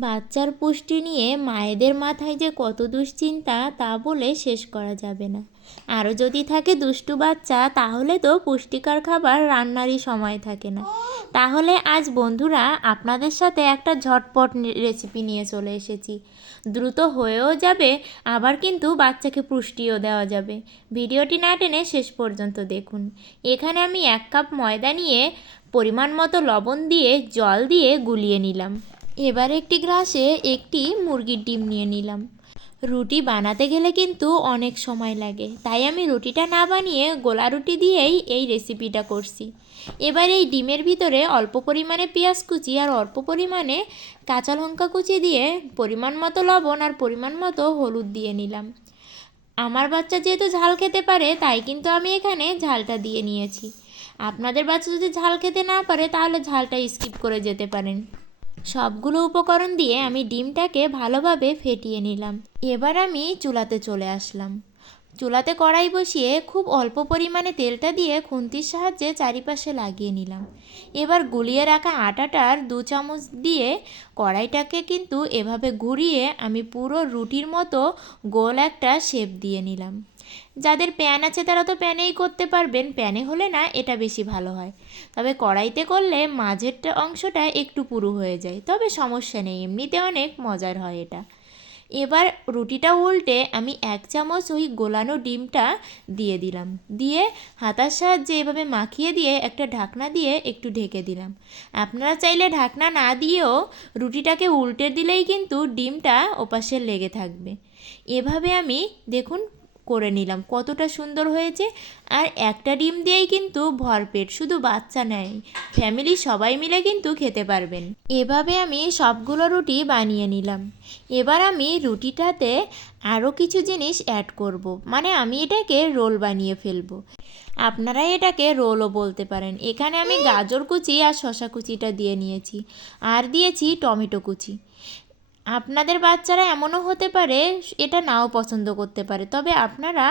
বাচ্চার পুষ্টি নিয়ে মায়েদের মাথায় যে কত দুশ্চিন্তা তা বলে শেষ করা যাবে না। আরও যদি থাকে দুষ্টু বাচ্চা, তাহলে তো পুষ্টিকর খাবার রান্নারই সময় থাকে না। তাহলে আজ বন্ধুরা আপনাদের সাথে একটা ঝটপট রেসিপি নিয়ে চলে এসেছি। দ্রুত হয়েও যাবে, আবার কিন্তু বাচ্চাকে পুষ্টিও দেওয়া যাবে। ভিডিওটি না টেনে শেষ পর্যন্ত দেখুন। এখানে আমি এক কাপ ময়দা নিয়ে পরিমাণ মতো লবণ দিয়ে জল দিয়ে গুলিয়ে নিলাম। এবার একটি গ্লাসে একটি মুরগির ডিম নিয়ে নিলাম। রুটি বানাতে গেলে কিন্তু অনেক সময় লাগে। তাই আমি রুটিটা না বানিয়ে গোলা রুটি দিয়েই এই রেসিপিটা করছি। এবার এই ডিমের ভিতরে অল্প পরিমাণে পেঁয়াজ কুচি আর অল্প পরিমাণে কাঁচা লঙ্কা কুচি দিয়ে পরিমাণ মতো লবণ আর পরিমাণ মতো হলুদ দিয়ে নিলাম। আমার বাচ্চা যেহেতু ঝাল খেতে পারে, তাই কিন্তু আমি এখানে ঝালটা দিয়ে নিয়েছি। আপনাদের বাচ্চা যদি ঝাল খেতে না পারে, তাহলে ঝালটা স্কিপ করে যেতে পারেন। সবগুলো উপকরণ দিয়ে আমি ডিমটাকে ভালোভাবে ফেটিয়ে নিলাম। এবার আমি চুলাতে চলে আসলাম। চুলাতে কড়াই বসিয়ে খুব অল্প পরিমাণে তেলটা দিয়ে খুন্তির সাহায্যে চারিপাশে লাগিয়ে নিলাম। এবার গুলিয়ে রাখা আটাটার দু চামচ দিয়ে কড়াইটাকে কিন্তু এভাবে ঘুরিয়ে আমি পুরো রুটির মতো গোল একটা শেপ দিয়ে নিলাম। যাদের প্যান আছে তারা তো প্যানেই করতে পারবেন, প্যানে হলে না এটা বেশি ভালো হয়। তবে কড়াইতে করলে মাঝেরটা অংশটা একটু পুরু হয়ে যায়, তবে সমস্যা নেই, এমনিতে অনেক মজার হয় এটা। এবার রুটিটা উল্টে আমি এক চামচ ওই গোলানো ডিমটা দিয়ে দিলাম। দিয়ে হাতার সাহায্যে এভাবে মাখিয়ে দিয়ে একটা ঢাকনা দিয়ে একটু ঢেকে দিলাম। আপনারা চাইলে ঢাকনা না দিয়েও রুটিটাকে উল্টে দিলেই কিন্তু ডিমটা ওপাশে লেগে থাকবে। এভাবে আমি দেখুন করে নিলাম। কতটা সুন্দর হয়েছে। আর একটা ডিম দিয়েই কিন্তু ভরপেট শুধু বাচ্চা নেয়। ফ্যামিলি সবাই মিলে কিন্তু খেতে পারবেন। এভাবে আমি সবগুলো রুটি বানিয়ে নিলাম। এবার আমি রুটিটাতে আরও কিছু জিনিস অ্যাড করব। মানে আমি এটাকে রোল বানিয়ে ফেলব। আপনারা এটাকে রোলও বলতে পারেন। এখানে আমি গাজর কুচি আর শশা কুচিটা দিয়ে নিয়েছি। আর দিয়েছি টমেটো কুচি। আপনাদের বাচ্চারা এমনও হতে পারে, এটা নাও পছন্দ করতে পারে। তবে আপনারা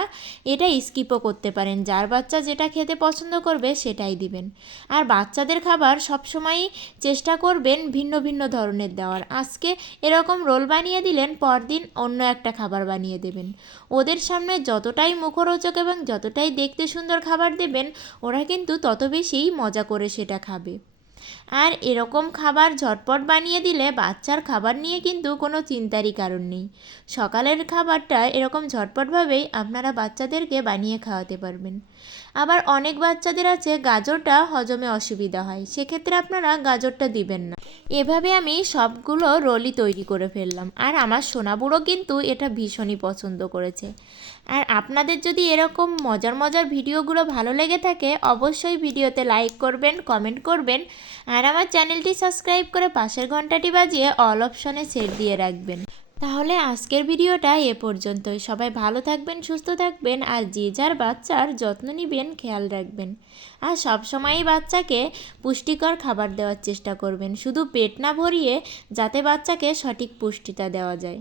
এটা স্কিপও করতে পারেন। যার বাচ্চা যেটা খেতে পছন্দ করবে, সেটাই দিবেন। আর বাচ্চাদের খাবার সবসময়ই চেষ্টা করবেন ভিন্ন ভিন্ন ধরনের দেওয়ার। আজকে এরকম রোল বানিয়ে দিলেন, পরদিন অন্য একটা খাবার বানিয়ে দেবেন। ওদের সামনে যতটাই মুখরোচক এবং যতটাই দেখতে সুন্দর খাবার দেবেন, ওরা কিন্তু তত বেশিই মজা করে সেটা খাবে। আর এরকম খাবার ঝটপট বানিয়ে দিলে বাচ্চার খাবার নিয়ে কিন্তু কোনো চিন্তারই কারণ নেই। সকালের খাবারটা এরকম ঝটপটভাবেই আপনারা বাচ্চাদেরকে বানিয়ে খাওয়াতে পারবেন। আবার অনেক বাচ্চাদের আছে গাজরটা হজমে অসুবিধা হয়, সেক্ষেত্রে আপনারা গাজরটা দিবেন না। এভাবে আমি সবগুলো রোলই তৈরি করে ফেললাম। আর আমার সোনাবুড়ো কিন্তু এটা ভীষণই পছন্দ করেছে। আর আপনাদের যদি এরকম মজার মজার ভিডিওগুলো ভালো লেগে থাকে, অবশ্যই ভিডিওতে লাইক করবেন কমেন্ট করবেন, আর আমার চ্যানেলটি সাবস্ক্রাইব করে পাশের ঘন্টাটি বাজিয়ে অল অপশনে সেট দিয়ে রাখবেন। তাহলে আজকের ভিডিওটা এ পর্যন্তই। সবাই ভালো থাকবেন, সুস্থ থাকবেন আর যে যার বাচ্চার যত্ন নিবেন, খেয়াল রাখবেন। আর সবসময়ই বাচ্চাকে পুষ্টিকর খাবার দেওয়ার চেষ্টা করবেন। শুধু পেট না ভরিয়ে যাতে বাচ্চাকে সঠিক পুষ্টিটা দেওয়া যায়।